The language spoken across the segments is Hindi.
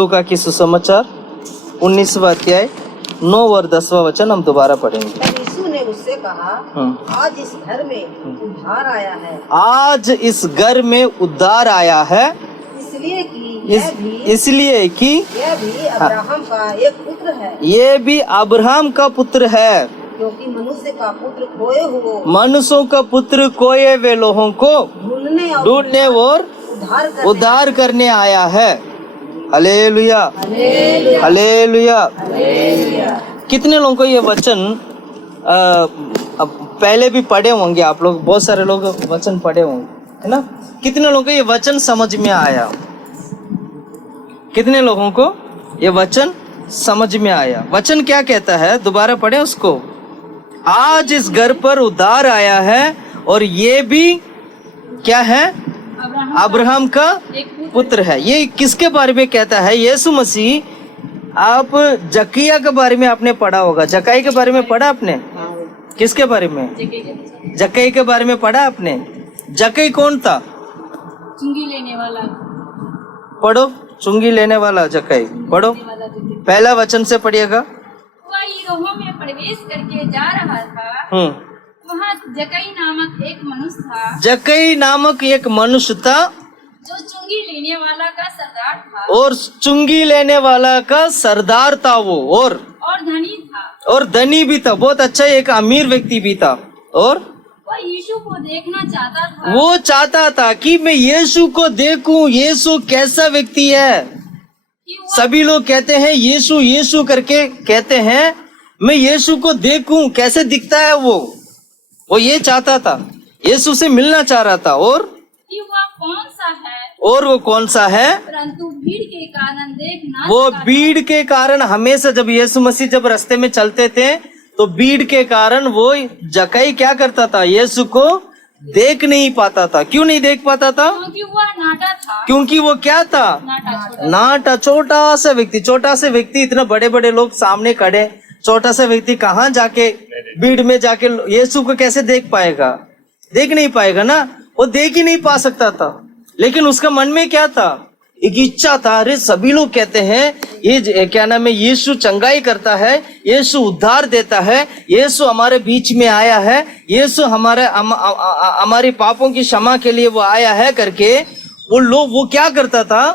लूका की सुसमाचार 19वां अध्याय 9 और 10वां वचन हम दोबारा पढ़ेंगे। तब यीशु ने उससे कहा, आज इस घर में उद्धार आया है, आज इस घर में उद्धार आया है, इसलिए कि यह भी अब्राहम का एक पुत्र है, ये भी अब्राहम का पुत्र है, क्योंकि मनुष्य का पुत्र खोए हुए मनुष्यों का पुत्र खोए हुए लोगों को ढूंढने और उद्धार करने आया है। Hallelujah, hallelujah. कितने लोगों को ये वचन पहले भी पढ़े होंगे आप लोग, बहुत सारे लोग वचन पढ़े होंगे, है ना? कितने लोगों को ये वचन समझ में आया? कितने लोगों को ये वचन समझ में आया? वचन क्या कहता है, दोबारा पढ़े उसको। आज इस घर पर उद्धार आया है और ये भी क्या है? अब्राहम का पुत्र है। ये किसके बारे में कहता है? यीशु मसीह। आप जकिया के बारे में आपने पढ़ा होगा, जकाई के बारे में पढ़ा आपने? किसके बारे में? जक्कई के बारे में पढ़ा आपने? जक्कई कौन था? चुंगी लेने वाला। पढ़ो, चुंगी लेने वाला जक्कई पढ़ो, पहला वचन से पढ़िएगा। वह यीरोह में प्रवेश करके जा रहा था, वहाँ जक्कई नामक एक मनुष्य था, जक्कई नामक एक मनुष्य था जो चुंगी लेने वाला का सरदार था, और चुंगी लेने वाला का सरदार था वो, और धनी था, और धनी भी था, बहुत अच्छा, एक अमीर व्यक्ति भी था। और वह यीशु को देखना चाहता था, वो चाहता था कि मैं यीशु को देखूं, यीशु कैसा व्यक्ति है। सभी लोग कहते हैं यीशु यीशु करके कहते हैं, मैं यीशु को देखूं कैसे दिखता है वो ये चाहता था, यीशु से मिलना चाह रहा था। और कि वह कौन सा है, और वो कौन सा है? परंतु भीड़ के कारण देख ना वो सका। भीड़ के कारण, हमेशा जब यीशु मसीह जब रास्ते में चलते थे तो भीड़ के कारण वो जक्कई क्या करता था? यीशु को देख नहीं पाता था। क्यों नहीं देख पाता था? क्योंकि वह नाटा था, क्योंकि वो क्या था? नाटा, छोटा सा व्यक्ति। छोटा सा व्यक्ति, इतना बड़े बड़े लोग सामने खड़े, छोटा सा व्यक्ति कहाँ जाके भीड़ में जाके यीशु को कैसे देख पाएगा? देख नहीं पाएगा ना, वो देख ही नहीं पा सकता था। लेकिन उसका मन में क्या था? एक इच्छा था। अरे सभी लोग कहते हैं ये क्या नाम है, यीशु चंगाई करता है, यीशु उद्धार देता है, यीशु हमारे बीच में आया है, यीशु हमारे पापों की क्षमा के लिए वो आया है करके वो क्या करता था?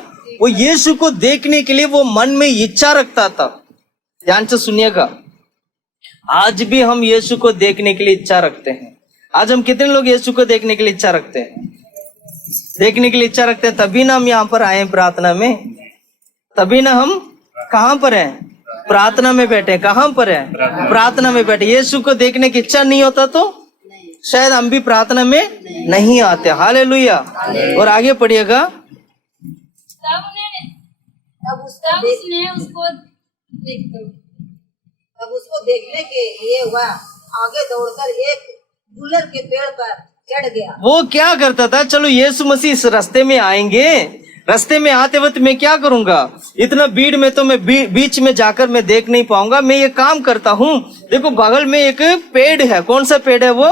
वो यीशु को देखने के लिए वो मन में इच्छा रखता था। ध्यान से सुनिएगा, आज भी हम यीशु को देखने के लिए इच्छा रखते हैं। आज हम कितने लोग यीशु को देखने के लिए इच्छा रखते हैं? देखने के लिए इच्छा रखते हैं, तभी ना हम यहाँ पर आए प्रार्थना में, तभी ना हम कहाँ पर हैं? प्रार्थना में बैठे। कहाँ पर हैं? प्रार्थना में बैठे। यीशु को देखने की इच्छा नहीं होता तो शायद हम भी प्रार्थना में नहीं आते। हालेलुया। और आगे पढ़िएगा। तब उसको देखने के लिए वह आगे दौड़कर एक गुलर के पेड़ पर चढ़ गया। वो क्या करता था? चलो यीशु मसीह इस रास्ते में आएंगे, रास्ते में आते वक्त मैं क्या करूंगा? इतना भीड़ में तो मैं बीच में जाकर मैं देख नहीं पाऊंगा। मैं ये काम करता हूँ, देखो बगल में एक पेड़ है। कौन सा पेड़ है वो?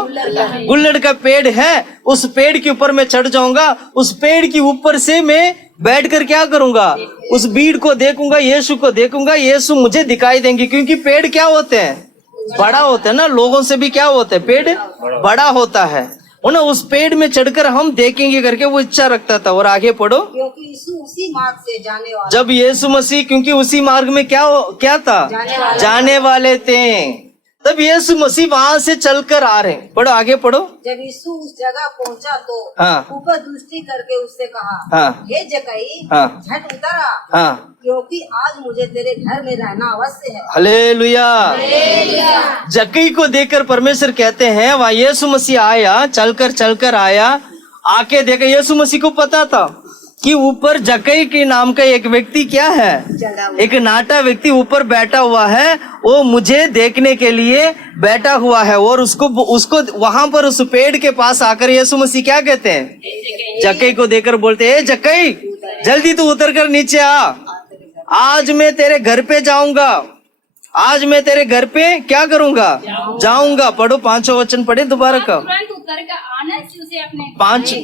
गुल्लड़ का पेड़ है। उस पेड़ के ऊपर मैं चढ़ जाऊंगा, उस पेड़ के ऊपर से मैं बैठकर क्या करूंगा? उस भीड़ को देखूंगा, यीशु को देखूंगा, यीशु मुझे दिखाई देंगे। क्योंकि पेड़ क्या होते हैं? बड़ा होता है ना, लोगों से भी क्या होता है? पेड़ बड़ा होता है ना। उस पेड़ में चढ़कर हम देखेंगे करके वो इच्छा रखता था। और आगे पढ़ो। क्योंकि यीशु उसी मार्ग से जाने वाला, जब यीशु मसीह क्योंकि उसी मार्ग में क्या था? जाने वाले थे। तब यीशु मसीह वहां से चलकर आ रहे। पढ़ो, आगे पढ़ो। जब यीशु उस जगह पहुंचा तो हाँ। ऊपर दृष्टि करके उससे कहा, हाँ। हे जक्कई, हाँ। झट उतर आ, हाँ। क्योंकि आज मुझे तेरे घर में रहना अवश्य है। हालेलुया। जक्कई को देखकर परमेश्वर कहते हैं वहाँ यीशु मसीह आया, चलकर आया, आके देखा। यीशु मसीह को पता था कि ऊपर जक्कई के नाम का एक व्यक्ति क्या है? एक नाटा व्यक्ति ऊपर बैठा हुआ है। वो मुझे देखने के लिए बैठा हुआ है। और उसको वहां पर उस पेड़ के पास आकर यीशु मसीह क्या कहते हैं? जक्कई को देखकर बोलते हैं, जक्कई जल्दी तू उतर कर नीचे आ, आज मैं तेरे घर पे जाऊंगा, आज मैं तेरे घर पे क्या करूंगा? जाऊंगा। पढ़ो, 5वां वचन पढ़े दोबारा का। तुरंत उतर कर आनंद अचानक से उसे अपने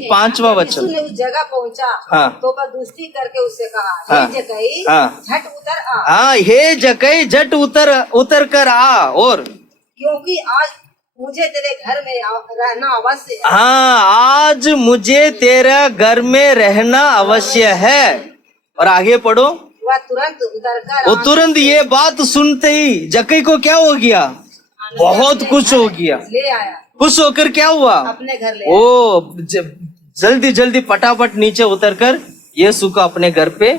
पांचवा यीशु वचन। ने उस जगह पहुंचा हाँ। तो वह दुष्टी करके उससे कहा, हाँ। हे जक्कई, हाँ। झट उतर आ, हाँ, हे जक्कई झट उतर कर आ। और क्योंकि आज मुझे तेरे घर में रहना अवश्य है। हाँ, आज मुझे तेरा घर में रहना अवश्य है। और आगे पढ़ो। वह तुरंत उतरकर वो तुरंत ये बात सुनते ही जक्कई को क्या हो गया? बहुत खुश हो गया। ले आया, खुश होकर क्या हुआ? अपने घर ले आया। ओ जल्दी जल्दी फटाफट नीचे उतरकर यीशु को अपने घर पे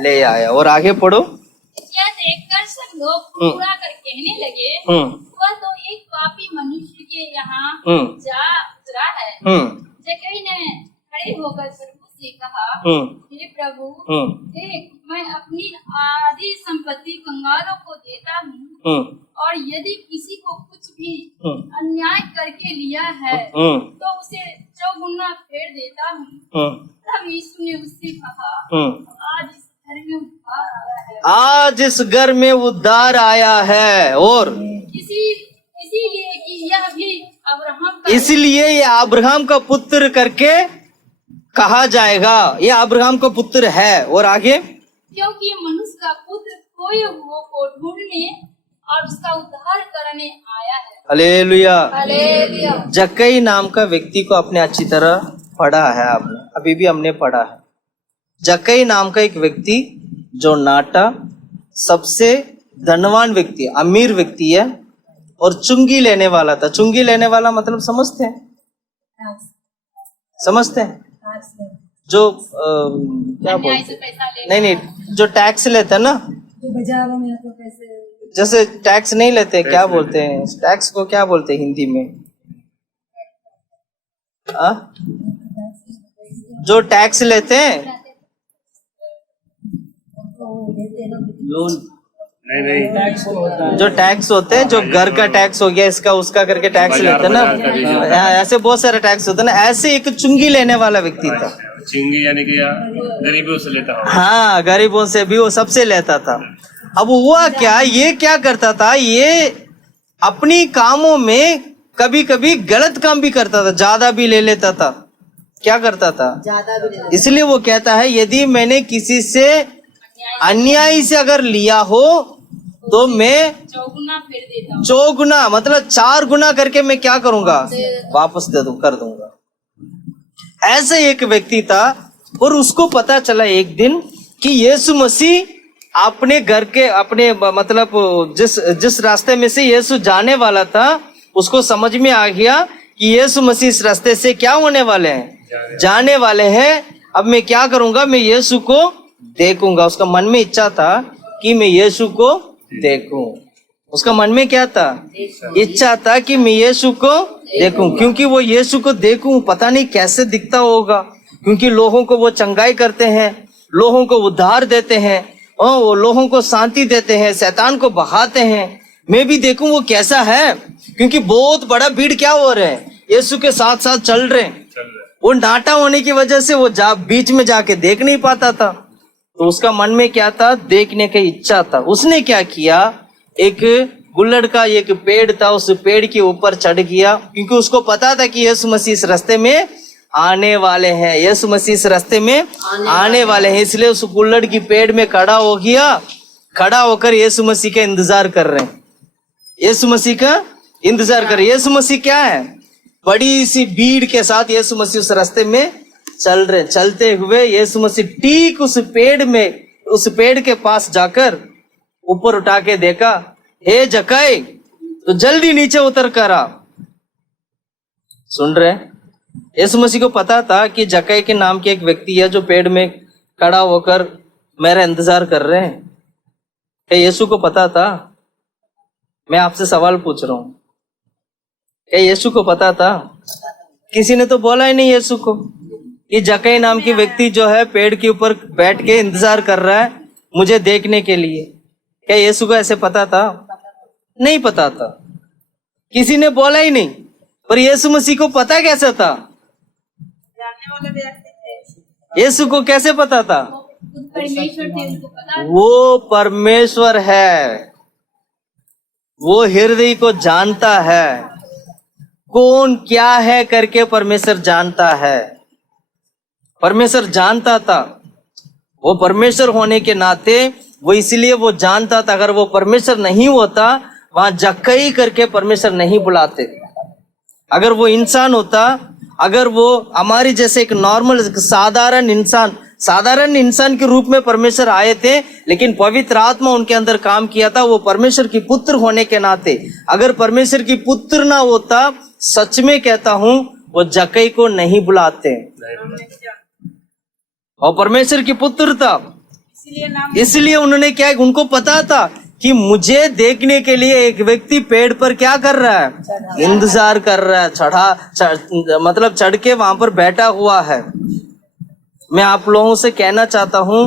ले आया। और आगे पढ़ो। यह देखकर सब लोग पूरा कर कहने लगे, वह तो एक पापी मनुष्य के यहाँ जा उतरा है। जक्कई ने खड़े होकर प्रभु से कहा, हे प्रभु, देख, मैं अपनी आधी संपत्ति कंगालों को देता हूँ, और यदि किसी को कुछ भी अन्याय करके लिया है तो उसे चौगुना फेर देता हूँ। तब यीशु ने उससे कहा, आज इस घर में उद्धार आया है। और इसीलिए कि यह भी इसलिए ये अब्राहम का पुत्र करके कहा जाएगा। ये अब्राहम का पुत्र है। और आगे, क्योंकि मनुष्य का पुत्र खोए हुओं को ढूंढने और उसका उद्धार करने आया है। Hallelujah, hallelujah. जक्कई नाम का व्यक्ति को आपने अच्छी तरह पढ़ा है, आपने अभी भी हमने पढ़ा है। जक्कई नाम का एक व्यक्ति जो नाटा सबसे धनवान व्यक्ति, अमीर व्यक्ति है, और चुंगी लेने वाला था। चुंगी लेने वाला मतलब समझते हैं? समझते हैं? जो क्या बोलते, नहीं, जो टैक्स लेते हैं ना, बाजारों में तो पैसे, जैसे टैक्स नहीं लेते, क्या बोलते हैं टैक्स को, क्या बोलते हैं हिंदी में? जो टैक्स लेते हैं, लोन नहीं, जो टैक्स होते हैं, जो घर का टैक्स हो गया, इसका उसका करके टैक्स लेते हैं ना, ऐसे बहुत सारे टैक्स होते हैं ना। ऐसे एक चुंगी लेने वाला व्यक्ति था। चुंगी यानी कि गरीबों से लेता हो। हाँ, गरीबों से भी, वो सबसे लेता था। अब हुआ क्या, ये क्या करता था, ये अपनी कामों में कभी कभी गलत काम भी करता था, ज्यादा भी ले लेता था। क्या करता था? ज्यादा भी ले। इसलिए वो कहता है, यदि मैंने किसी से अन्याय से अगर लिया हो तो मैं चौगुना फेर देता हूं। चौगुना मतलब 4 गुना करके मैं क्या करूंगा? वापस कर दूंगा। ऐसे एक व्यक्ति था, और उसको पता चला एक दिन कि यीशु मसीह अपने घर के, अपने मतलब जिस रास्ते में से यीशु जाने वाला था, उसको समझ में आ गया कि यीशु मसीह इस रास्ते से क्या होने वाले हैं? जाने वाले हैं। अब मैं क्या करूंगा? मैं यीशु को देखूंगा। उसका मन में इच्छा था कि मैं यीशु को देखूं। उसका मन में क्या था? इच्छा था कि मैं यीशु को देखूं, क्योंकि वो यीशु को देखूं, पता नहीं कैसे दिखता होगा, क्योंकि लोगों को वो चंगाई करते हैं, लोगों को उद्धार देते हैं, और वो लोगों को शांति देते हैं, शैतान को भगाते हैं। मैं भी देखूं वो कैसा है, क्योंकि बहुत बड़ा भीड़ क्या हो रहे हैं, यीशु के साथ साथ चल रहे हैं। वो नाटा होने की वजह से वो बीच में जाके देख नहीं पाता था। तो उसका मन में क्या था? देखने की इच्छा था। उसने क्या किया, एक गुल्लड़ का एक पेड़ था, उस पेड़ के ऊपर चढ़ गया, क्योंकि उसको पता था कि यीशु मसीह इस रास्ते में आने वाले हैं, यीशु मसीह इस रास्ते में आने वाले हैं। इसलिए उस गुल्लड़ की पेड़ में खड़ा हो गया। खड़ा होकर यीशु मसीह का इंतजार कर रहे हैं, यीशु मसीह का इंतजार कर रहे हैं। यीशु मसीह क्या है? बड़ी सी भीड़ के साथ यीशु मसीह उस रास्ते में चल रहे। चलते हुए यीशु मसीह ठीक उस पेड़ के पास जाकर ऊपर उठा के देखा, हे जक्कई, तो जल्दी नीचे उतर कर आ। सुन रहे? यीशु मसीह को पता था कि जक्कई के नाम के एक व्यक्ति है जो पेड़ में खड़ा होकर मेरा इंतजार कर रहे हैं। क्या यीशु को पता था? मैं आपसे सवाल पूछ रहा हूं, क्या यीशु को पता था? किसी ने तो बोला ही नहीं यीशु को कि जक्कई नाम की व्यक्ति जो है पेड़ के ऊपर बैठ के इंतजार कर रहा है मुझे देखने के लिए। क्या यीशु को ऐसे पता था? नहीं पता था, किसी ने बोला ही नहीं। पर यीशु मसीह को पता कैसे था? जानने वाले व्यक्ति थे। यीशु को कैसे पता था? परमेश्वर थे, उनको पता। वो परमेश्वर है, वो हृदय को जानता है, कौन क्या है करके परमेश्वर जानता है। परमेश्वर जानता था, वो परमेश्वर होने के नाते वो इसलिए वो जानता था, अगर वो परमेश्वर नहीं होता वहां जक्कई करके परमेश्वर नहीं बुलाते। अगर वो इंसान होता, अगर वो हमारी जैसे एक नॉर्मल साधारण इंसान के रूप में परमेश्वर आए थे, लेकिन पवित्र आत्मा उनके अंदर काम किया था, वो परमेश्वर की पुत्र होने के नाते, अगर परमेश्वर की पुत्र ना होता, सच में कहता हूं वो जक्कई को नहीं बुलाते। और परमेश्वर की पुत्र था, इसलिए उन्होंने क्या, उनको पता था कि मुझे देखने के लिए एक व्यक्ति पेड़ पर क्या कर रहा है, इंतजार कर रहा है, मतलब चढ़ के वहां पर बैठा हुआ है। मैं आप लोगों से कहना चाहता हूं,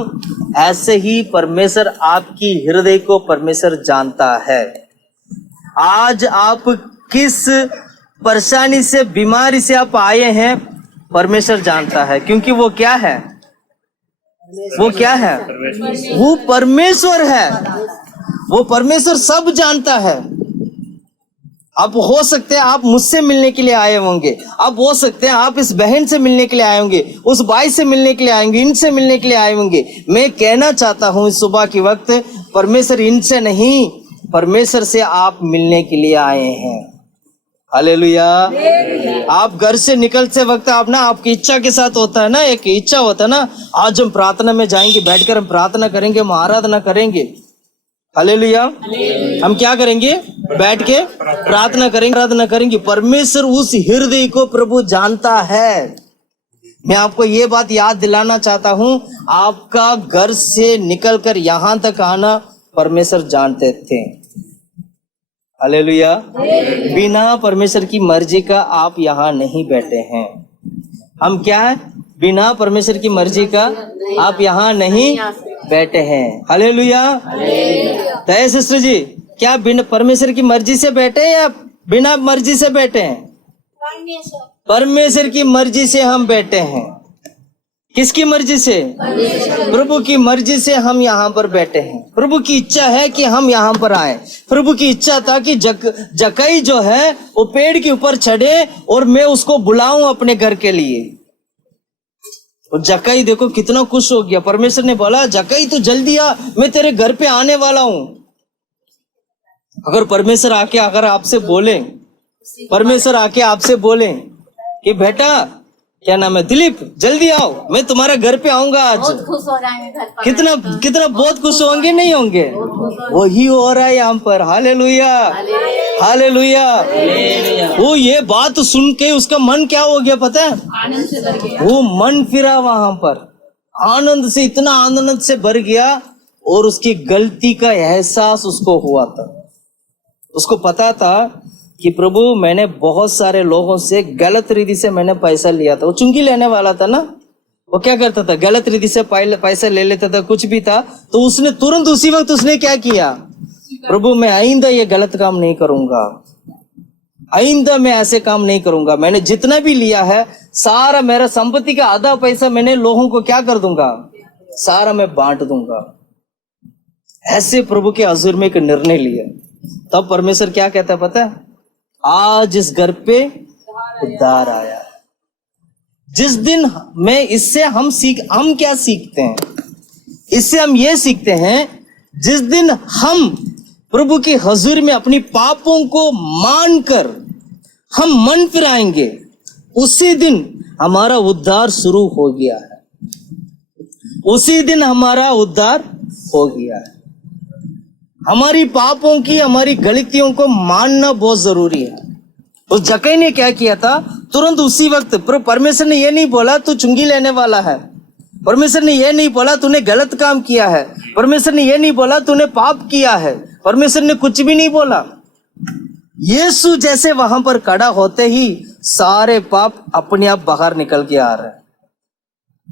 ऐसे ही परमेश्वर आपकी हृदय को परमेश्वर जानता है। आज आप किस परेशानी से, बीमारी से आप आए हैं, परमेश्वर जानता है, क्योंकि वो क्या है, वो क्या है, वो परमेश्वर है। वो परमेश्वर सब जानता है। अब हो सकते हैं आप मुझसे मिलने के लिए आए होंगे, अब हो सकते हैं आप इस बहन से मिलने के लिए आए होंगे, उस भाई से मिलने के लिए आएंगे, इनसे मिलने के लिए आए होंगे। मैं कहना चाहता हूं इस सुबह के वक्त, परमेश्वर इनसे नहीं, परमेश्वर से आप मिलने के लिए आए हैं। हालेलुया। आप घर से निकलते वक्त आप ना, आपकी इच्छा के साथ होता है ना, एक इच्छा होता है ना, आज हम प्रार्थना में जाएंगे, बैठकर हम प्रार्थना करेंगे, हम आराधना करेंगे। हालेलुया। हम क्या करेंगे, बैठ के प्रार्थना करेंगे, आराधना करेंगे। परमेश्वर उस हृदय को प्रभु जानता है। मैं आपको ये बात याद दिलाना चाहता हूं, आपका घर से निकलकर यहां तक आना परमेश्वर जानते थे। हालेलुया। बिना परमेश्वर की मर्जी का आप यहाँ नहीं बैठे हैं। हम क्या है, बिना परमेश्वर की मर्जी का आप यहाँ नहीं बैठे हैं। हालेलुया। तो सिस्टर जी, क्या बिना परमेश्वर की मर्जी से बैठे हैं या बिना मर्जी से बैठे हैं? परमेश्वर की मर्जी से हम बैठे हैं। किसकी मर्जी से? प्रभु की मर्जी से हम यहाँ पर बैठे हैं। प्रभु की इच्छा है कि हम यहाँ पर आए। प्रभु की इच्छा था कि जक्कई जो है वो पेड़ के ऊपर चढ़े और मैं उसको बुलाऊं अपने घर के लिए। और जक्कई देखो कितना खुश हो गया। परमेश्वर ने बोला, जक्कई तू जल्दी आ, मैं तेरे घर पे आने वाला हूं। अगर परमेश्वर आके अगर आपसे बोले, परमेश्वर आके आपसे बोले कि बेटा क्या नाम है, दिलीप जल्दी आओ, मैं तुम्हारे घर पे आऊंगा आज, बहुत खुश हो जाएंगे घर पर। कितना बहुत खुश होंगे, नहीं होंगे? वही हो रहा है यहाँ पर। Hallelujah, hallelujah. वो ये बात सुन के उसका मन क्या हो गया पता है? आनंद से भर गया। वो मन फिरा वहां पर, आनंद से, इतना आनंद से भर गया। और उसकी गलती का एहसास उसको हुआ था। उसको पता था कि प्रभु मैंने बहुत सारे लोगों से गलत रीति से मैंने पैसा लिया था। वो चुंगी लेने वाला था ना, वो क्या करता था, गलत रीति से पैसा ले लेता था, कुछ भी था। तो उसने तुरंत उसी वक्त उसने क्या किया, प्रभु मैं आइंदा ये गलत काम नहीं करूंगा, आइंदा मैं ऐसे काम नहीं करूंगा। मैंने जितना भी लिया है सारा, मेरा संपत्ति का आधा पैसा मैंने लोगों को क्या कर दूंगा, सारा मैं बांट दूंगा। ऐसे प्रभु के हजूर में एक निर्णय लिया। तब परमेश्वर क्या कहता है पता है? आज इस घर पे उद्धार आया। जिस दिन मैं इससे हम क्या सीखते हैं? इससे हम ये सीखते हैं, जिस दिन हम प्रभु के हजूर में अपनी पापों को मानकर हम मन फिराएंगे, उसी दिन हमारा उद्धार शुरू हो गया है। उसी दिन हमारा उद्धार हो गया है। हमारी पापों की, हमारी गलतियों को मानना बहुत जरूरी है। उस जक्कई ने क्या किया था, तुरंत उसी वक्त परमेश्वर ने यह नहीं बोला तू चुंगी लेने वाला है, परमेश्वर ने यह नहीं बोला तूने गलत काम किया है, परमेश्वर ने यह नहीं बोला तूने पाप किया है, परमेश्वर ने कुछ भी नहीं बोला। यीशु जैसे वहां पर खड़ा होते ही सारे पाप अपने आप बाहर निकल के आ रहे हैं।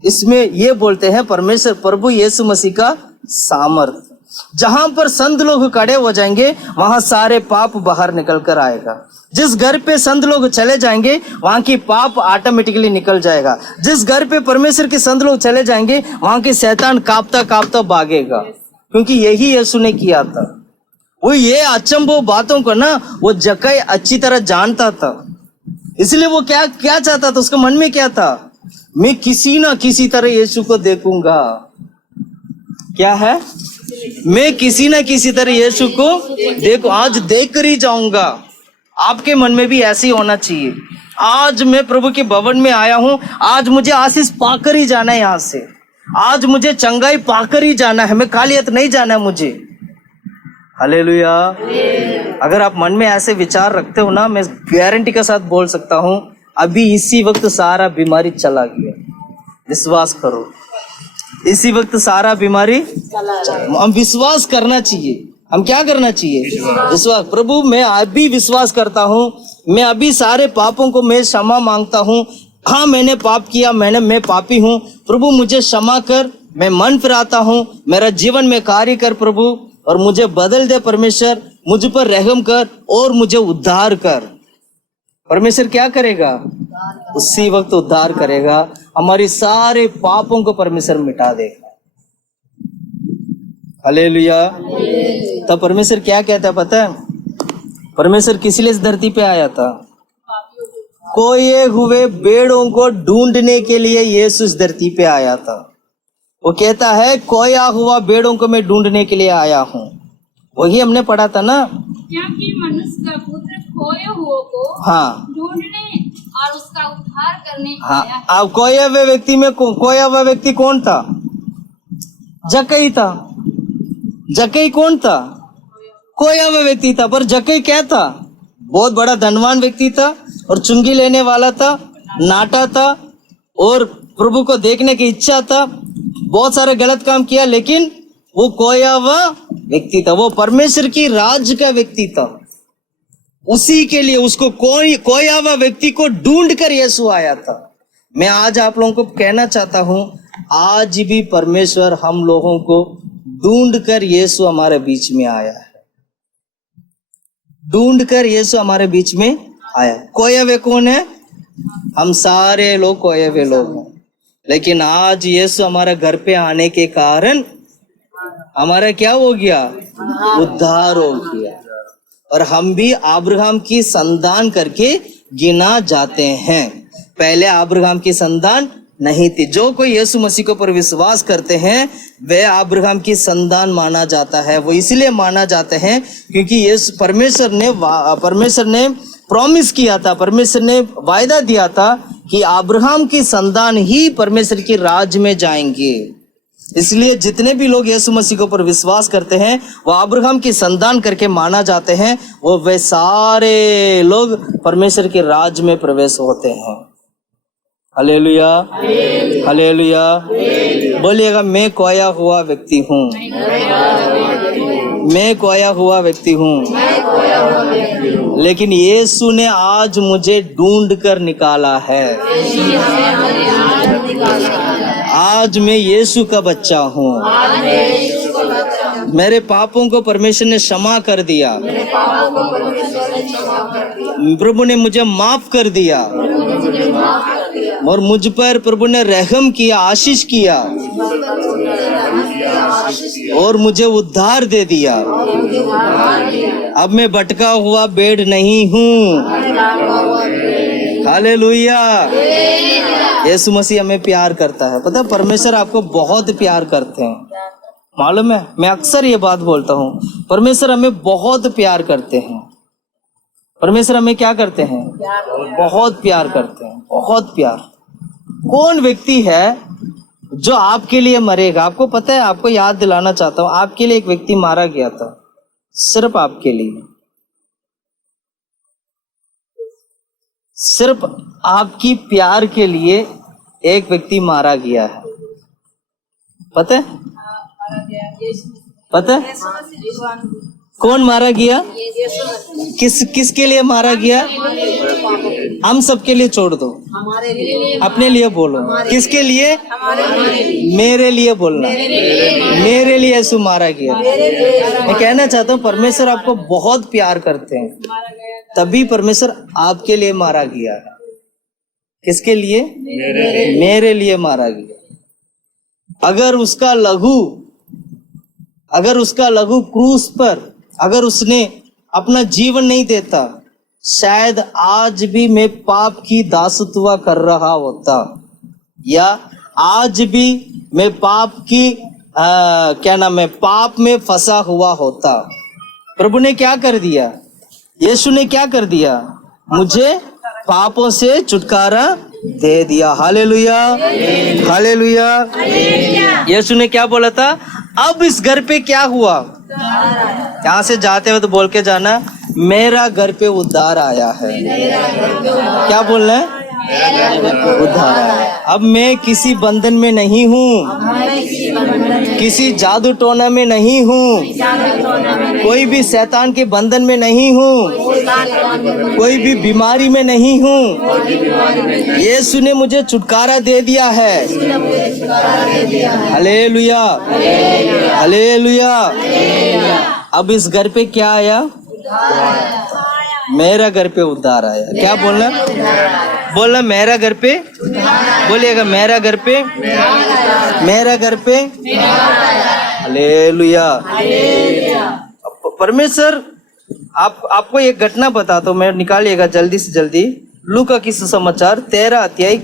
इसमें यह बोलते हैं परमेश्वर, प्रभु यीशु मसीह का सामर्थ। जहां पर संत लोग खड़े हो जाएंगे वहां सारे पाप बाहर निकल कर आएगा। जिस घर पे संत लोग चले जाएंगे वहां की पाप ऑटोमेटिकली निकल जाएगा। जिस घर पे परमेश्वर के संत लोग चले जाएंगे वहां के शैतान कांपता कांपता भागेगा, क्योंकि यही यीशु ने किया था। वो ये अचंभव बातों को ना वो जक्कई अच्छी तरह जानता था। इसलिए वो क्या क्या चाहता था, उसके मन में क्या था, मैं किसी ना किसी तरह यीशु को देखूंगा। क्या है, मैं किसी ना किसी तरह यीशु को देखो, आज देख कर ही जाऊंगा। आपके मन में भी ऐसे ही होना चाहिए। आज मैं प्रभु के भवन में आया हूं, आज मुझे आशीष पाकर ही जाना है यहां से, आज मुझे चंगाई पाकर ही जाना है, मैं कालियत नहीं जाना है मुझे। हालेलुया। अगर आप मन में ऐसे विचार रखते हो ना, मैं गारंटी के साथ बोल सकता हूं, अभी इसी वक्त सारा बीमारी चला गया। विश्वास करो, इसी वक्त सारा बीमारी हम विश्वास करना चाहिए। हम क्या करना चाहिए, विश्वास। प्रभु मैं अभी विश्वास करता हूं, मैं अभी सारे पापों को मैं क्षमा मांगता हूं। हाँ मैंने पाप किया, मैं पापी हूं, प्रभु मुझे क्षमा कर, मैं मन फिराता हूं, मेरा जीवन में कार्य कर प्रभु, और मुझे बदल दे परमेश्वर, मुझ पर रहम कर और मुझे उद्धार कर। परमेश्वर क्या करेगा, उसी वक्त उद्धार करेगा, हमारी सारे पापों को परमेश्वर मिटा देगा। हालेलुया। तब परमेश्वर क्या कहता है पता है, परमेश्वर किस लिए इस धरती पे आया था, खोए हुए भेड़ों को ढूंढने के लिए यीशु इस धरती पे आया था। वो कहता है खोया हुआ भेड़ों को मैं ढूंढने के लिए आया हूँ। वही हमने पढ़ा था ना, क्योंकि मनुष्य का पुत्र खोए हुए को हाँ ढूंढने और उसका उद्धार करने हाँ। आया है। अब खोया हुए व्यक्ति में खोया हुआ व्यक्ति कौन था, जक्कई था। जक्कई कौन था, खोया हुआ व्यक्ति था। पर जक्कई क्या था, बहुत बड़ा धनवान व्यक्ति था और चुंगी लेने वाला था, नाटा था और प्रभु को देखने की इच्छा था, बहुत सारे गलत काम किया, लेकिन वो खोया हुआ व्यक्ति था, वो परमेश्वर की राज का व्यक्ति था। उसी के लिए उसको खोया हुआ व्यक्ति को ढूंढ कर यीशु आया था। मैं आज आप लोगों को कहना चाहता हूं, आज भी परमेश्वर हम लोगों को ढूंढ कर यीशु हमारे बीच में आया है। ढूंढ कर यीशु हमारे बीच में आया। खोए हुए कौन है, हम सारे लोग खोए हुए लोग हैं, लेकिन आज यीशु हमारे घर पे आने के कारण हमारा क्या हो गया, उद्धार हो गया, और हम भी अब्राहम की संतान करके गिना जाते हैं। पहले अब्राहम की संतान नहीं थी। जो कोई यीशु मसीह के ऊपर विश्वास करते हैं वे अब्राहम की संतान माना जाता है। वो इसलिए माना जाते हैं क्योंकि यीशु परमेश्वर ने प्रॉमिस किया था, परमेश्वर ने वायदा दिया था कि अब्राहम की संतान ही परमेश्वर के राज्य में जाएंगे। इसलिए जितने भी लोग यीशु मसीह के ऊपर विश्वास करते हैं वो अब्राहम की संतान करके माना जाते हैं, वो वे सारे लोग परमेश्वर के राज्य में प्रवेश होते हैं। Hallelujah, hallelujah. बोलिएगा, मैं खोया हुआ व्यक्ति हूँ, मैं खोया हुआ व्यक्ति हूँ, लेकिन यीशु ने आज मुझे ढूंढ कर निकाला है। आज मैं यीशु का बच्चा हूँ। मेरे पापों को परमेश्वर ने क्षमा कर दिया, प्रभु ने मुझे माफ कर दिया और मुझ पर प्रभु ने रहम किया, आशीष किया और मुझे उद्धार दे दिया। अब मैं भटका हुआ भेड़ नहीं हूँ। हालेलुया। यीशु मसीह हमें प्यार करता है। पता है, परमेश्वर आपको बहुत प्यार करते हैं, मालूम है। मैं अक्सर ये बात बोलता हूँ, परमेश्वर हमें बहुत प्यार करते हैं। परमेश्वर हमें क्या करते हैं, बहुत प्यार करते हैं, बहुत प्यार। कौन व्यक्ति है जो आपके लिए मरेगा? आपको पता है, आपको याद दिलाना चाहता हूँ, आपके लिए एक व्यक्ति मारा गया था, सिर्फ आपके लिए, सिर्फ आपकी प्यार के लिए एक व्यक्ति मारा गया है। पता है, पता है कौन मारा गया, किसके लिए मारा गया? हम सबके लिए छोड़ दो, अपने लिए बोलो। किसके लिए? मेरे लिए बोलना। मेरे लिए यीशु मारा गया। मैं कहना चाहता हूँ, परमेश्वर आपको बहुत प्यार करते हैं, तभी परमेश्वर आपके लिए मारा गया है। किसके लिए? मेरे लिए मारा गया। अगर उसका लहू क्रूस पर, अगर उसने अपना जीवन नहीं देता, शायद आज भी मैं पाप की दासत्व कर रहा होता, या आज भी मैं पाप की क्या नाम है, पाप में फंसा हुआ होता। प्रभु ने क्या कर दिया, यीशु ने क्या कर दिया, मुझे पापों से छुटकारा दे दिया। Hallelujah, hallelujah. यीशु ने क्या बोला था, अब इस घर पे क्या हुआ, यहाँ से जाते हुए तो बोल के जाना, मेरा घर पे उद्धार आया है। क्या बोलना है, उद्धार आया है। अब मैं किसी बंधन में नहीं हूँ, किसी जादू टोना में नहीं हूँ, कोई भी शैतान के बंधन में नहीं हूँ, कोई भी बीमारी में नहीं हूँ। यीशु ने मुझे छुटकारा दे दिया है। Hallelujah, hallelujah. अब इस घर पे क्या आया, मेरा घर पे उद्धार आया। क्या बोलना, बोलना मेरा घर पे, बोलिएगा मेरा घर पे, मेरा घर पे। हालेलुया। परमेश्वर आपको एक घटना बताता हूं मैं, निकालिएगा जल्दी से जल्दी। लूका की सुसमाचार 13 अध्याय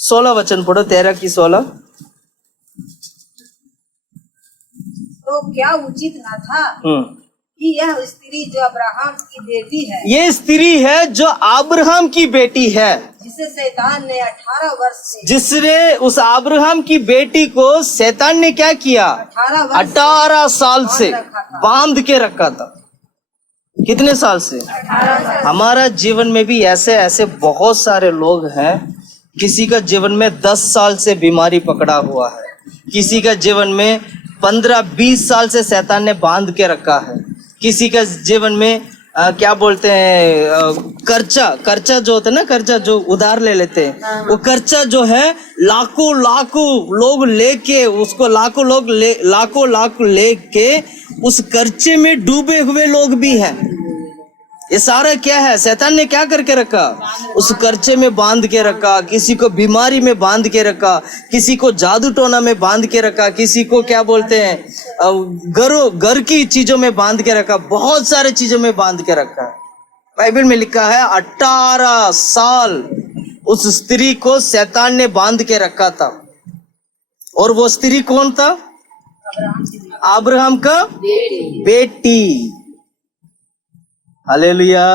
16 वचन पढ़ो, 13 की 16। तो क्या उचित न था कि यह स्त्री जो अब्राहम की बेटी है, ये स्त्री है जो अब्राहम की बेटी है, जिसे शैतान ने 18 वर्ष से, जिसने उस अब्राहम की बेटी को शैतान ने क्या किया, 18 साल से बांध के रखा था। कितने साल से, 18 साल। हमारा जीवन में भी ऐसे ऐसे बहुत सारे लोग हैं, किसी का जीवन में 10 साल से बीमारी पकड़ा हुआ है, किसी का जीवन में 15-20 साल से शैतान ने बांध के रखा है, किसी का जीवन में क्या बोलते हैं, कर्जा जो होता है ना, कर्जा जो उधार ले लेते हैं, वो कर्जा जो है लाखों लोग लेके उसको, लाखों लेके उस कर्जे में डूबे हुए लोग भी हैं। ये सारा क्या है, शैतान ने क्या करके रखा, उस कर्जे में बांध के रखा, किसी को बीमारी में बांध के रखा, किसी को जादू टोना में बांध के रखा, किसी को क्या बोलते हैं घर की चीजों में बांध के रखा, बहुत सारे चीजों में बांध के रखा। बाइबल में लिखा है 18 साल उस स्त्री को शैतान ने बांध के रखा था। और वो स्त्री कौन था, अब्राहम का बेटी। हालेलुया।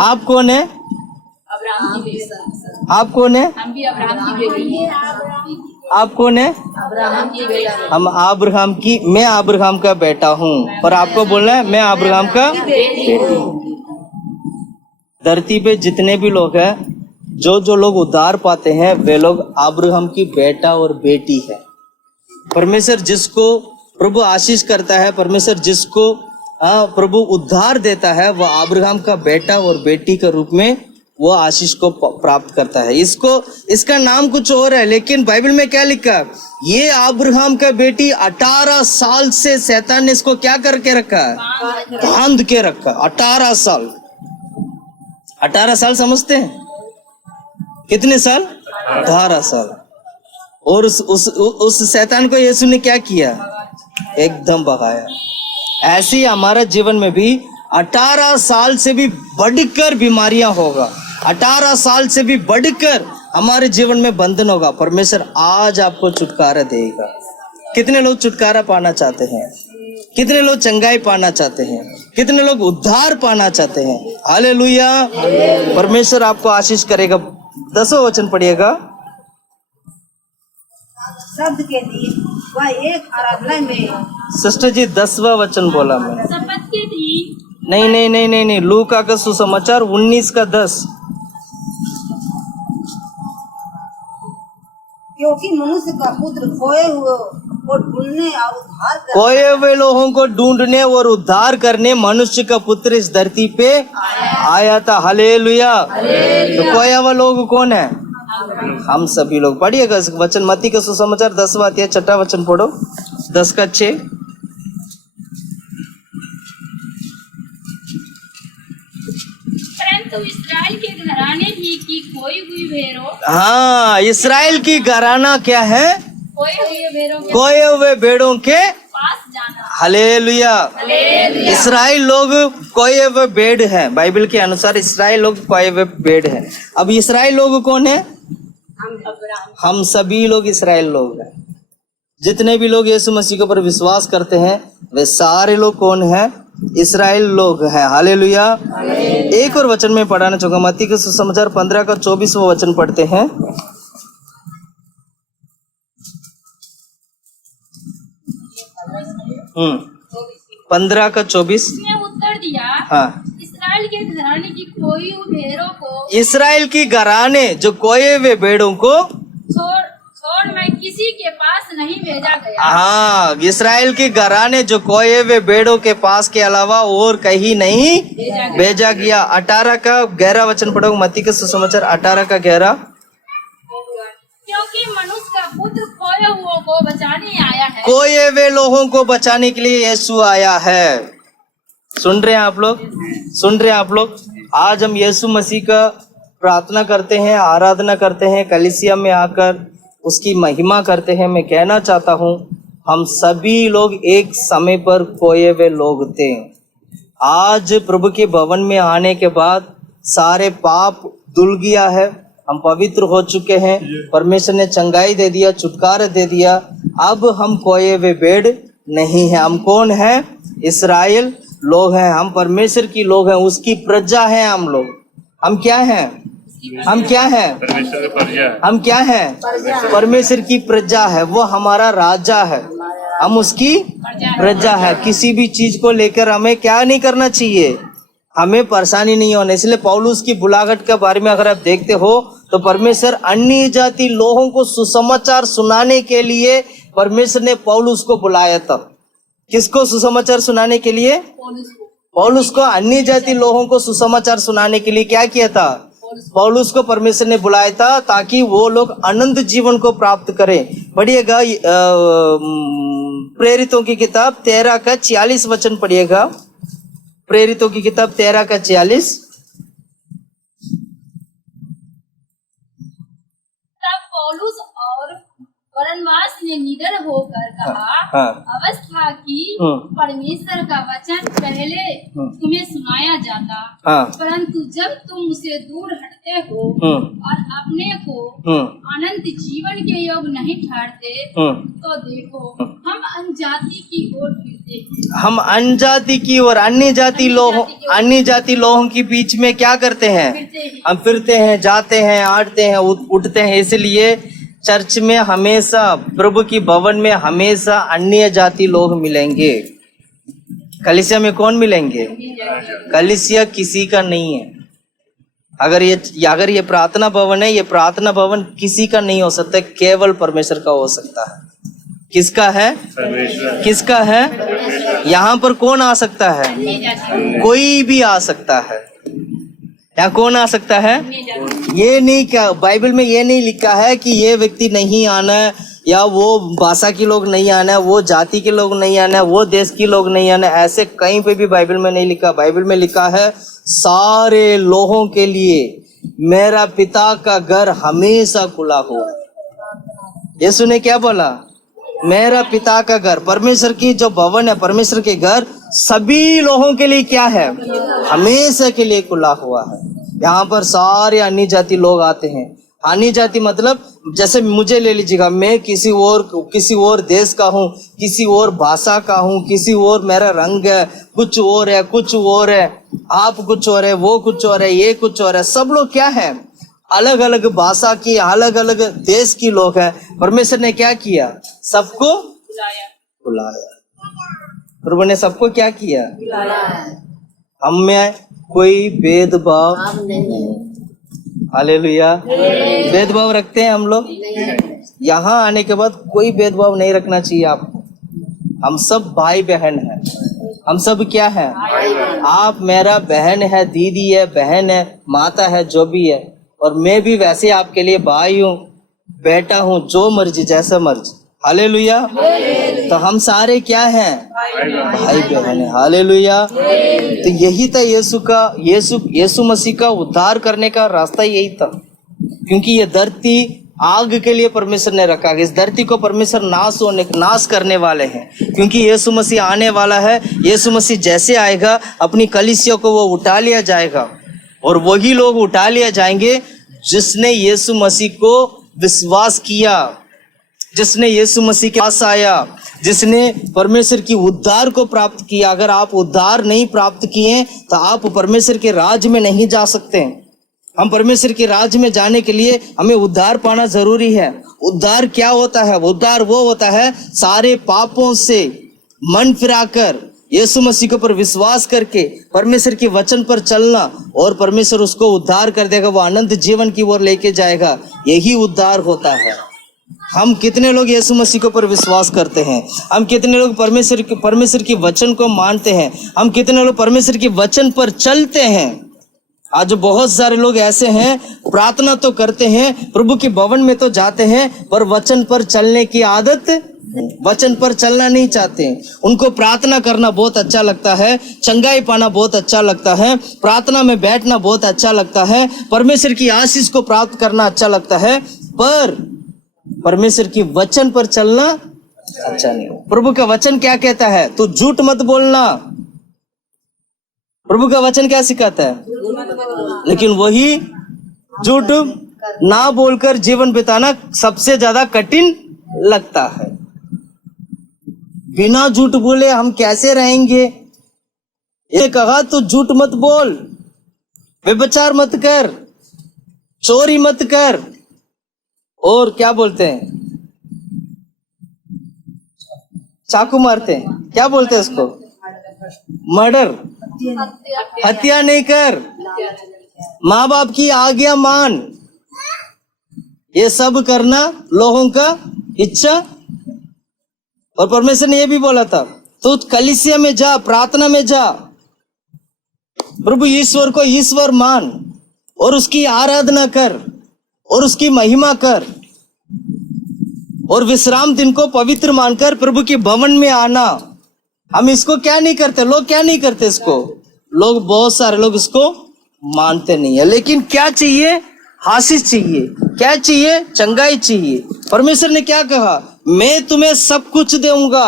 आप कौन है, अब्राहम की बेटी। आप कौन है, हम भी अब्राहम की बेटी। आप कौन है, अब्राहम की बेटी। हम अब्राहम की, मैं अब्राहम का बेटा हूँ, पर आपको बोलना है मैं अब्राहम का बेटी हूँ। धरती पे जितने भी लोग हैं, जो लोग उद्धार पाते हैं, वे लोग अब्राहम की बेटा और बेटी है। परमेश्वर जिसको प्रभु आशीष करता है, परमेश्वर जिसको प्रभु उद्धार देता है, वह अब्राहम का बेटा और बेटी के रूप में वो आशीष को प्राप्त करता है। इसका नाम कुछ और है, लेकिन बाइबल में क्या लिखा है, ये अब्राहम का बेटी 18 साल से शैतान ने इसको क्या करके रखा है, बांध के रखा। 18 साल, 18 साल समझते हैं कितने साल, 18 साल। और उस शैतान को यीशु ने क्या किया, एकदम भगाया। ऐसे ही हमारा जीवन में भी 18 साल से भी बढ़कर बीमारियां होगा, 18 साल से भी बढ़कर हमारे जीवन में बंधन होगा। परमेश्वर आज आपको छुटकारा देगा। कितने लोग छुटकारा पाना चाहते हैं, कितने लोग चंगाई पाना चाहते हैं, कितने लोग उद्धार पाना चाहते हैं। हालेलुया। परमेश्वर आपको आशीष करेगा। 10वां वचन पढ़िएगा। शब्द के दिन वह एक आराधनालय में, सिस्टर जी 10वां वचन बोला मैं, शपथ के दिन। नहीं, लूका का सुसमाचार 19 का 10। क्योंकि मनुष्य का पुत्र खोए हुए को ढूंढने और उद्धार करने, खोए हुए लोगों को ढूंढने और उद्धार करने मनुष्य का पुत्र इस धरती पे आया था। हालेलुया। तो खोया हुआ लोग कौन है, हम सभी लोग। पढ़िएगा इस वचन, मत्ती का सुसमाचार 10वां अध्याय 6वां वचन पढ़ो, 10 का 6। परंतु इस्राएल के घराने ही की खोई हुई भेड़ों, हाँ, इस्राएल की घराना क्या है, खोए हुए भेड़ों के खोए हुए भेड़ों के पास जाना। हालेलुया। इसराइल लोग कोए व भेड़ है, बाइबल के अनुसार इसराइल लोग कोए व भेड़ है। अब इसराइल लोग कौन है? हम सभी लोग इसराइल लोग हैं। जितने भी लोग यीशु मसीह के ऊपर विश्वास करते हैं वे सारे लोग कौन है? इसराइल लोग हैं। हालेलुया। एक और वचन में पढ़ाना चाहूंगा, मत्ती के सुसमाचार 15 का 24वां वचन पढ़ते हैं। 15 का 24। उसने उत्तर दिया, हाँ, इसराइल के घराने की खोई हुई भेड़ों को इसराइल की घराने जो कोए हुए भेड़ों को छोड़ मैं किसी के पास नहीं भेजा गया। हाँ, इसराइल की घराने जो कोए हुए भेड़ों के पास के अलावा और कहीं नहीं भेजा गया। 18 का 11 वचन पढ़ो, मत्ती के सुसमाचार 18 का 11। क्योंकि मनुष्य का पुत्र खोए हुओं को बचाने आया है। कोए हुए लोगों को बचाने के लिए यीशु आया है। सुन रहे हैं आप लोग? सुन रहे हैं आप लोग? आज हम यीशु मसीह का प्रार्थना करते हैं, आराधना करते हैं, कलीसिया में आकर उसकी महिमा करते हैं। मैं कहना चाहता हूँ हम सभी लोग एक समय पर खोए हुए लोग थे। आज प्रभु के भवन में आने के बाद सारे पाप धुल गया है, हम पवित्र हो चुके हैं, परमेश्वर ने चंगाई दे दिया, छुटकारा दे दिया। अब हम खोए हुए भेड़ नहीं हैं। हम कौन हैं? इसराइल लोग हैं। हम परमेश्वर की लोग हैं, उसकी प्रजा हैं हम लोग। हम क्या हैं? हम क्या हैं? परमेश्वर का प्रजा है। हम क्या हैं? परमेश्वर की प्रजा है। वो हमारा राजा है, हम उसकी प्रजा है। किसी भी चीज को लेकर हमें क्या नहीं करना चाहिए? हमें परेशानी नहीं होना। इसलिए पौलुस की बुलाहट के बारे में अगर आप देखते हो तो परमेश्वर अन्य जाति लोगों को सुसमाचार सुनाने के लिए परमेश्वर ने पौलुस को बुलाया था। किसको सुसमाचार सुनाने के लिए? पौलुस को। अन्य जाति लोगों को सुसमाचार सुनाने के लिए क्या किया था? पौलुस को परमेश्वर ने बुलाया था ताकि वो लोग अनंत जीवन को प्राप्त करें। पढ़िएगा प्रेरितों की किताब 13 का 46 वचन पढ़िएगा। प्रेरितों की किताब 13 का 46। तब पौलुस और बरनबास ने निडर होकर कहा, हाँ। अवस्था की परमेश्वर का वचन पहले तुम्हें सुनाया जाता, हाँ। परंतु जब तुम उसे दूर हटते हो और अपने को अनंत जीवन के योग नहीं ठहरते, तो देखो हम अनजाति की ओर फिरते हैं। हम अनजाति की और अन्य जाति लोगों के बीच में क्या करते हैं? हम फिरते हैं, जाते हैं, आटते हैं, उठते हैं। इसलिए चर्च में हमेशा, प्रभु की भवन में हमेशा अन्य जाति लोग मिलेंगे। कलीसिया में कौन मिलेंगे? कलीसिया किसी का नहीं है। अगर ये प्रार्थना भवन है, ये प्रार्थना भवन किसी का नहीं हो सकता, केवल परमेश्वर का हो सकता है। किसका है? परमेश्वर। किसका है? यहाँ पर कौन आ सकता है? कोई भी आ सकता है। यहाँ कौन आ सकता है? ये नहीं, क्या बाइबल में ये नहीं लिखा है कि ये व्यक्ति नहीं आना है, या वो भाषा के लोग नहीं आना है, वो जाति के लोग नहीं आना है, वो देश के लोग नहीं आना है। ऐसे कहीं पे भी बाइबल में नहीं लिखा। बाइबल में लिखा है सारे लोगों के लिए मेरा पिता का घर हमेशा खुला हुआ है। यीशु ने क्या बोला? मेरा पिता का घर, परमेश्वर की जो भवन है, परमेश्वर के घर सभी लोगों के लिए क्या है? हमेशा के लिए खुला हुआ है। यहाँ पर सारे अन्य जाति लोग आते हैं। अन्य जाति मतलब जैसे मुझे ले लीजिएगा, मैं किसी और देश का हूँ, किसी और भाषा का हूँ, किसी और मेरा रंग है, कुछ और है, कुछ और है, आप कुछ और है, वो कुछ और है, ये कुछ और है। सब लोग क्या है? अलग अलग भाषा की, अलग अलग देश की लोग हैं। परमेश्वर ने क्या किया? सबको बुलाया। प्रभु ने सबको क्या किया? हम में कोई भेदभाव नहीं। हालेलुया। भेदभाव रखते हैं हम लोग? यहाँ आने के बाद कोई भेदभाव नहीं रखना चाहिए आपको। हम सब भाई बहन हैं। हम सब क्या है? आप मेरा बहन है, दीदी है, बहन है, माता है, जो भी है। और मैं भी वैसे आपके लिए भाई हूँ, बेटा हूँ, जो मर्जी, जैसा मर्जी। हालेलुया। तो हम सारे क्या हैं? भाई बहन है। हालेलुया। तो यही था यीशु मसीह का उद्धार करने का रास्ता, यही था। क्योंकि ये धरती आग के लिए परमेश्वर ने रखा है। इस धरती को परमेश्वर नाश करने वाले हैं, क्योंकि यीशु मसीह आने वाला है। यीशु मसीह जैसे आएगा अपनी कलीसिया को वो उठा लिया जाएगा, और वही लोग उठा लिया जाएंगे जिसने यीशु मसीह को विश्वास किया, जिसने यीशु मसीह के पास आया, जिसने परमेश्वर की उद्धार को प्राप्त किया। अगर आप उद्धार नहीं प्राप्त किए तो आप परमेश्वर के राज में नहीं जा सकते। हम परमेश्वर के राज में जाने के लिए हमें उद्धार पाना जरूरी है। उद्धार क्या होता है? उद्धार वो होता है सारे पापों से मन फिराकर यीशु मसीह के ऊपर विश्वास करके परमेश्वर के वचन पर चलना, और परमेश्वर उसको उद्धार कर देगा, वो अनंत जीवन की ओर लेके जाएगा। यही उद्धार होता है। हम कितने लोग यीशु मसीह के ऊपर विश्वास करते हैं? हम कितने लोग परमेश्वर के वचन को मानते हैं? हम कितने लोग परमेश्वर के वचन पर चलते हैं? आज बहुत सारे लोग ऐसे हैं, प्रार्थना तो करते हैं, प्रभु के भवन में तो जाते हैं, पर वचन पर चलने की आदत, वचन पर चलना नहीं चाहते। उनको प्रार्थना करना बहुत अच्छा लगता है, चंगाई पाना बहुत अच्छा लगता है, प्रार्थना में बैठना बहुत अच्छा लगता है, परमेश्वर की आशीष को प्राप्त करना अच्छा लगता है, पर परमेश्वर की वचन पर चलना अच्छा नहीं। प्रभु का वचन क्या कहता है? तू झूठ मत बोलना। प्रभु का वचन क्या सिखाता है? लेकिन वही झूठ ना बोलकर जीवन बिताना सबसे ज्यादा कठिन लगता है। बिना झूठ बोले हम कैसे रहेंगे? ये कहा तो झूठ मत बोल, व्यभिचार मत कर, चोरी मत कर, और क्या बोलते हैं, चाकू मारते हैं, क्या बोलते हैं उसको, मर्डर, हत्या नहीं कर, माँ बाप की आज्ञा मान, ये सब करना लोगों का इच्छा। और परमेश्वर ने ये भी बोला था, तो कलीसिया में जा, प्रार्थना में जा, प्रभु ईश्वर को ईश्वर मान और उसकी आराधना कर और उसकी महिमा कर, और विश्राम दिन को पवित्र मानकर प्रभु के भवन में आना। हम इसको क्या नहीं करते? लोग क्या नहीं करते इसको? लोग, बहुत सारे लोग इसको मानते नहीं है। लेकिन क्या चाहिए? आशीष चाहिए। क्या चाहिए? चंगाई चाहिए। परमेश्वर ने क्या कहा? मैं तुम्हें सब कुछ दूंगा।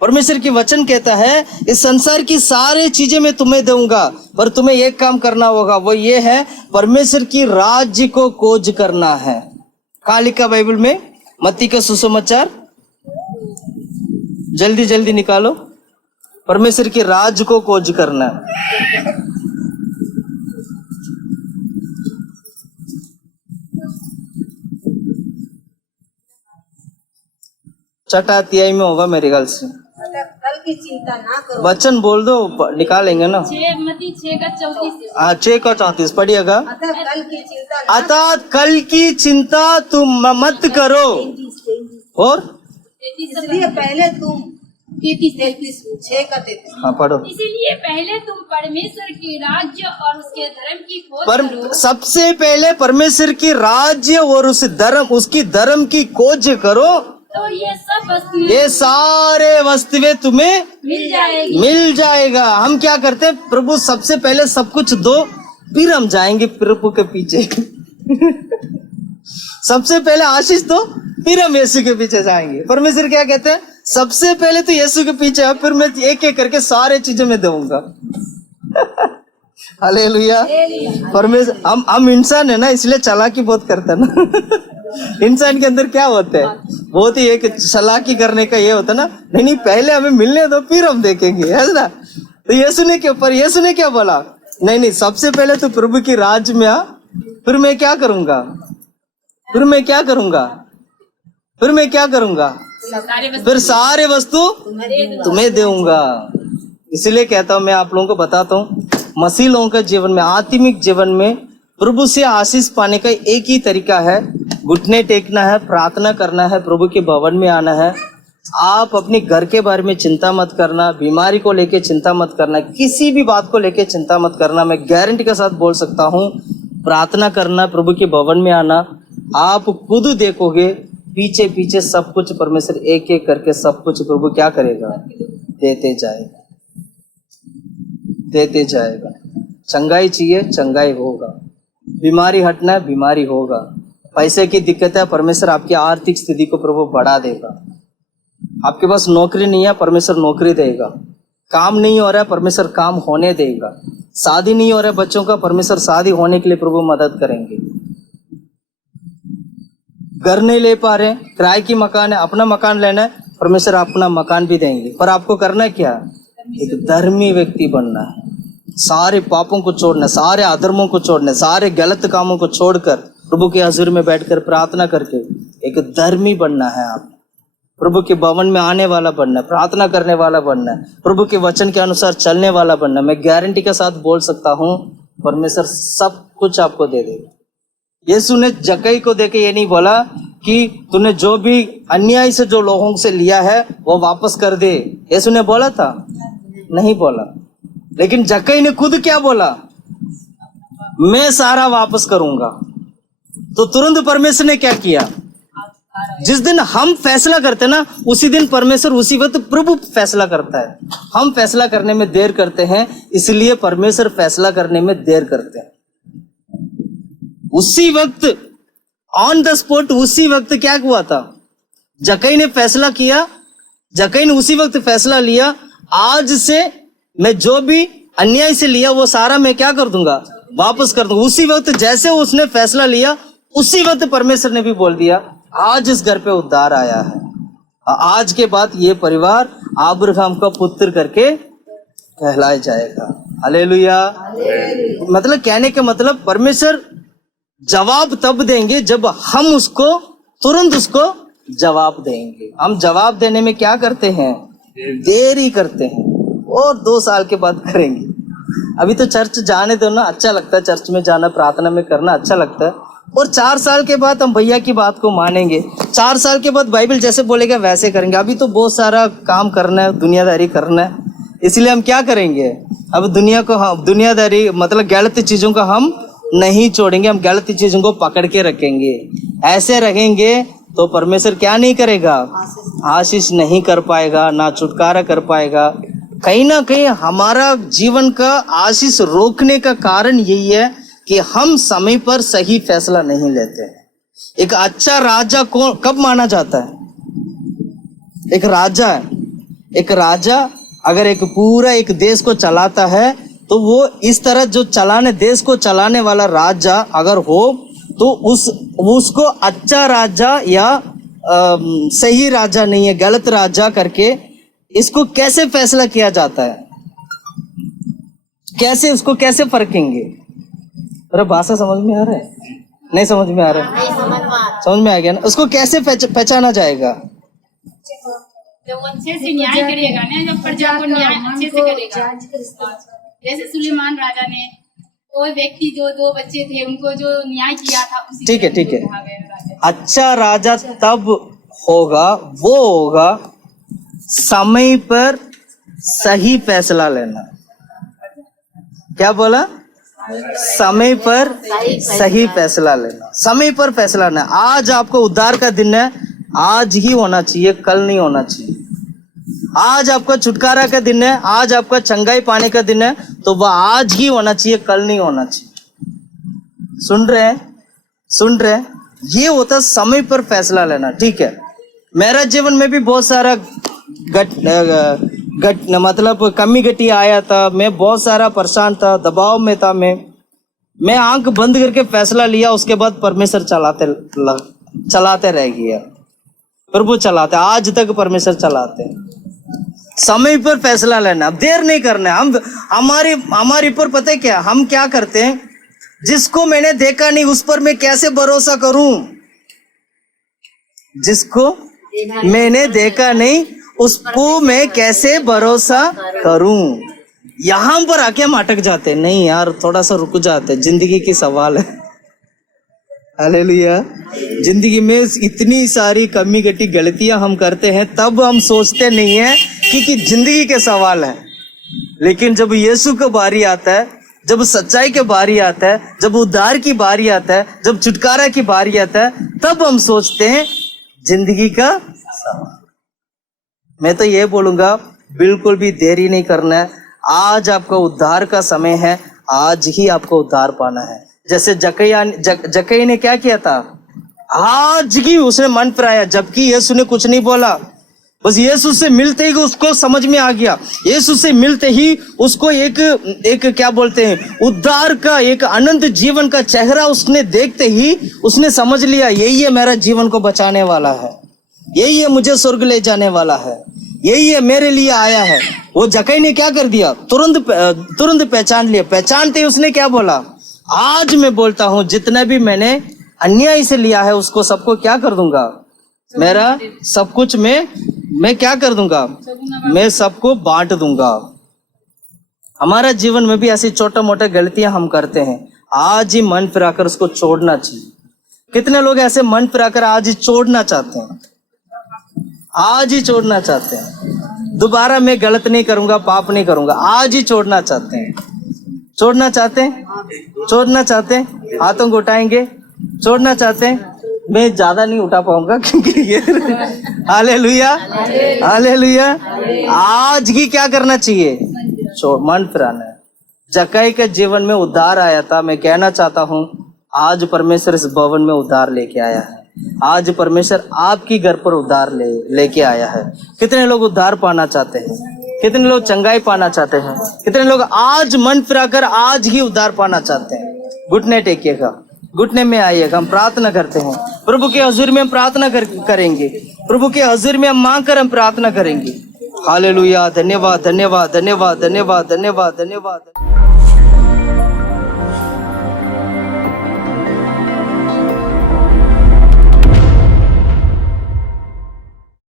परमेश्वर की वचन कहता है इस संसार की सारी चीजें मैं तुम्हें दूंगा, पर तुम्हें एक काम करना होगा, वो ये है परमेश्वर की राज्य को खोज करना है। कहाँ लिखा बाइबल में? मत्ती का सुसमाचार, जल्दी जल्दी निकालो। परमेश्वर के राज्य को खोज करना है। छठा अध्याय में होगा मेरे ख्याल से। कल की चिंता ना करो। वचन बोल दो, निकालेंगे ना। 6 का 34 पढ़िएगा। अतः कल की चिंता तुम मत करो, और इसलिए पहले तुम 6 का 33। हाँ पढ़ो। इसीलिए पहले तुम परमेश्वर के राज्य और उसके धर्म की खोज करो। सबसे पहले परमेश्वर की राज्य और उस धर्म, उसकी धर्म की खोज करो, तो ये सब वस्तुएं, ये सारे वस्तुएं तुम्हें मिल जाएगा। हम क्या करते हैं? प्रभु सबसे पहले सब कुछ दो, फिर हम जाएंगे प्रभु के पीछे। सबसे पहले आशीष दो, फिर हम यीशु के पीछे जाएंगे। परमेश्वर क्या कहते हैं? सबसे पहले तो यीशु के पीछे, फिर मैं एक एक करके सारे चीजें मैं दूंगा। हालेलुया। परमेश्वर, हम इंसान है ना, इसलिए चालाकी बहुत करता है ना। इंसान के अंदर क्या होता है? बहुत ही एक चालाकी करने का ये होता है ना, नहीं पहले हमें मिलने दो, फिर हम देखेंगे, है ना। तो यीशु ने क्या बोला? नहीं, सबसे पहले तो प्रभु की राज्य में आ, फिर मैं क्या करूंगा? फिर सारे वस्तु तुम्हें दूंगा। इसलिए कहता हूं, मैं आप लोगों को बताता हूँ, मसीह लोगों के जीवन में, आत्मिक जीवन में प्रभु से आशीष पाने का एक ही तरीका है, घुटने टेकना है, प्रार्थना करना है, प्रभु के भवन में आना है। आप अपने घर के बारे में चिंता मत करना, बीमारी को लेके चिंता मत करना, किसी भी बात को लेके चिंता मत करना। मैं गारंटी के साथ बोल सकता हूँ, प्रार्थना करना, प्रभु के भवन में आना, आप खुद देखोगे पीछे पीछे सब कुछ परमेश्वर एक एक करके सब कुछ प्रभु क्या करेगा? देते जाएगा। चंगाई चाहिए, चंगाई होगा। बीमारी हटना है, बीमारी होगा। पैसे की दिक्कत है, परमेश्वर आपकी आर्थिक स्थिति को प्रभु बढ़ा देगा। आपके पास नौकरी नहीं है, परमेश्वर नौकरी देगा। काम नहीं हो रहा है, परमेश्वर काम होने देगा। शादी नहीं हो रहा है बच्चों का, परमेश्वर शादी होने के लिए प्रभु मदद करेंगे। घर नहीं ले पा रहे, किराए की मकान है, अपना मकान लेना है, परमेश्वर अपना मकान भी देंगे। पर आपको करना है क्या? एक धर्मी व्यक्ति बनना है, सारे पापों को छोड़ना, सारे अधर्मों को छोड़ना, सारे गलत कामों को छोड़कर प्रभु के हजूर में बैठकर प्रार्थना करके एक धर्मी बनना है। आप प्रभु के भवन में आने वाला बनना है, प्रार्थना करने वाला बनना है, प्रभु के वचन के अनुसार चलने वाला बनना है। मैं गारंटी के साथ बोल सकता हूँ, परमेश्वर सब कुछ आपको दे देगा। यीशु ने जक्कई को देके ये नहीं बोला कि तूने जो भी अन्याय से जो लोगों से लिया है वो वापस कर दे। यीशु ने बोला था? नहीं बोला। लेकिन जक्कई ने खुद क्या बोला? मैं सारा वापस करूंगा। तो तुरंत परमेश्वर ने क्या किया? जिस दिन हम फैसला करते ना, उसी दिन परमेश्वर उसी वक्त प्रभु फैसला करता है। हम फैसला करने में देर करते हैं, इसलिए परमेश्वर फैसला करने में देर करते हैं। उसी वक्त ऑन द स्पॉट, उसी वक्त क्या हुआ था? जक्कई ने फैसला किया, जक्कई ने उसी वक्त फैसला लिया, आज से मैं जो भी अन्याय से लिया वो सारा मैं क्या कर दूंगा? वापस कर दूंगा। उसी वक्त जैसे उसने फैसला लिया, उसी वक्त परमेश्वर ने भी बोल दिया, आज इस घर पे उद्धार आया है। आज के बाद ये परिवार अब्राहम का पुत्र करके कहलाया जाएगा। हालेलुया। मतलब कहने का मतलब, परमेश्वर जवाब तब देंगे जब हम उसको तुरंत उसको जवाब देंगे। हम जवाब देने में क्या करते हैं? देरी करते हैं, और 2 साल के बाद करेंगे। अभी तो चर्च जाने दो ना, अच्छा लगता है चर्च में जाना, प्रार्थना में करना अच्छा लगता है। और 4 साल के बाद हम भैया की बात को मानेंगे, 4 साल के बाद बाइबल जैसे बोलेगा वैसे करेंगे। अभी तो बहुत सारा काम करना है, दुनियादारी करना है, इसलिए हम क्या करेंगे? अब दुनियादारी मतलब गलत चीजों का हम नहीं छोड़ेंगे, हम गलत चीजों को पकड़ के रखेंगे। ऐसे रहेंगे तो परमेश्वर क्या नहीं करेगा? आशीष नहीं कर पाएगा, ना छुटकारा कर पाएगा। कहीं ना कहीं हमारा जीवन का आशीष रोकने का कारण यही है कि हम समय पर सही फैसला नहीं लेते हैं। एक अच्छा राजा को कब माना जाता है? एक राजा है, एक राजा अगर एक पूरा एक देश को चलाता है, तो वो इस तरह जो देश को चलाने वाला राजा अगर हो, तो उसको अच्छा राजा या सही राजा नहीं है, गलत राजा करके इसको कैसे फैसला किया जाता है? कैसे फरकेंगे? अरे भाषा समझ में आ रहा है? नहीं समझ में आ रहा है? समझ में आ गया ना? उसको कैसे पहचाना जाएगा? जब अच्छे से न्याय करेगा ना, जब प्रजा को न्याय अच्छे से करेगा। जैसे सुलेमान राजा ने वो व्यक्ति जो 2 बच्चे थे उनको जो न्याय किया था, ठीक है। अच्छा राजा तब होगा, वो होगा समय पर सही फैसला लेना। क्या बोला? समय पर सही फैसला लेना, समय पर फैसला लेना। आज आपको उद्धार का दिन है, आज ही होना चाहिए, कल नहीं होना चाहिए। आज आपका छुटकारा का दिन है, आज आपका चंगाई पाने का दिन है, तो वह आज ही होना चाहिए, कल नहीं होना चाहिए। सुन रहे हैं? ये होता समय पर फैसला लेना। ठीक है, मेरा जीवन में भी बहुत सारा मतलब कमी घटी आया था। मैं बहुत सारा परेशान था, दबाव में था। मैं आंख बंद करके फैसला लिया, उसके बाद परमेश्वर चलाते रह गया। प्रभु चलाते, आज तक परमेश्वर चलाते। समय पर फैसला लेना, अब देर नहीं करना। हम हमारे ऊपर पता है क्या हम क्या करते हैं? जिसको मैंने देखा नहीं उस पर मैं कैसे भरोसा करूं? जिसको मैंने देखा नहीं उसको मैं कैसे भरोसा करूं? यहां पर आके हम अटक जाते हैं। नहीं यार, थोड़ा सा रुक जाते, जिंदगी की सवाल है। हालेलुया। जिंदगी में इतनी सारी कमी घटी गलतियां हम करते हैं, तब हम सोचते नहीं है कि जिंदगी के सवाल है। लेकिन जब यीशु का बारी आता है, जब सच्चाई के बारी आता है, जब उद्धार की बारी आता है, जब छुटकारा की बारी आता है, तब हम सोचते हैं जिंदगी का सवाल। मैं तो ये बोलूंगा, बिल्कुल भी देरी नहीं करना है। आज आपका उद्धार का समय है, आज ही आपको उद्धार पाना है। जैसे जक्कई ने क्या किया था? आज की उसने मन पर आया, जबकि यीशु ने कुछ नहीं बोला, बस यीशु से मिलते ही उसको समझ में आ गया। यीशु से मिलते ही उसको एक क्या बोलते हैं, उद्धार का, एक अनंत जीवन का चेहरा उसने देखते ही उसने समझ लिया, यही है मेरा जीवन को बचाने वाला है, यही है मुझे स्वर्ग ले जाने वाला है, यही है मेरे लिए आया है। वो जक्कई ने क्या कर दिया, तुरंत पहचान लिया। पहचानते ही उसने क्या बोला, आज मैं बोलता हूं जितना भी मैंने अन्याय से लिया है उसको सबको क्या कर दूंगा, मेरा सब कुछ मैं क्या कर दूंगा, मैं सबको बांट दूंगा। हमारा जीवन में भी ऐसी छोटा मोटा गलतियां हम करते हैं, आज ही मन फिराकर उसको छोड़ना चाहिए। कितने लोग ऐसे मन फिराकर आज ही छोड़ना चाहते हैं, आज ही छोड़ना चाहते हैं, दोबारा मैं गलत नहीं करूंगा, पाप नहीं करूंगा, आज ही छोड़ना चाहते हैं। छोड़ना चाहते हैं, छोड़ना चाहते हैं, हाथों को उठाएंगे, छोड़ना चाहते हैं। मैं ज्यादा नहीं उठा पाऊंगा क्योंकि ये हालेलुया हालेलुया। आज की क्या करना चाहिए, मन फिराना है। जक्कई के जीवन में उद्धार आया था। मैं कहना चाहता हूँ आज परमेश्वर इस भवन में उद्धार लेके आया है। आज परमेश्वर आपकी घर पर उद्धार लेके आया है। कितने लोग उद्धार पाना चाहते हैं, कितने लोग चंगाई पाना चाहते हैं, कितने लोग आज मन फिराकर आज ही उद्धार पाना चाहते हैं। घुटने टेकिएगा, घुटने में आइएगा, हम प्रार्थना करते हैं। प्रभु के हजूर में हम प्रार्थना करेंगे, प्रभु के हजूर में हम मांग कर हम प्रार्थना करेंगे। हालेलुया। धन्यवाद धन्यवाद धन्यवाद धन्यवाद धन्यवाद धन्यवाद।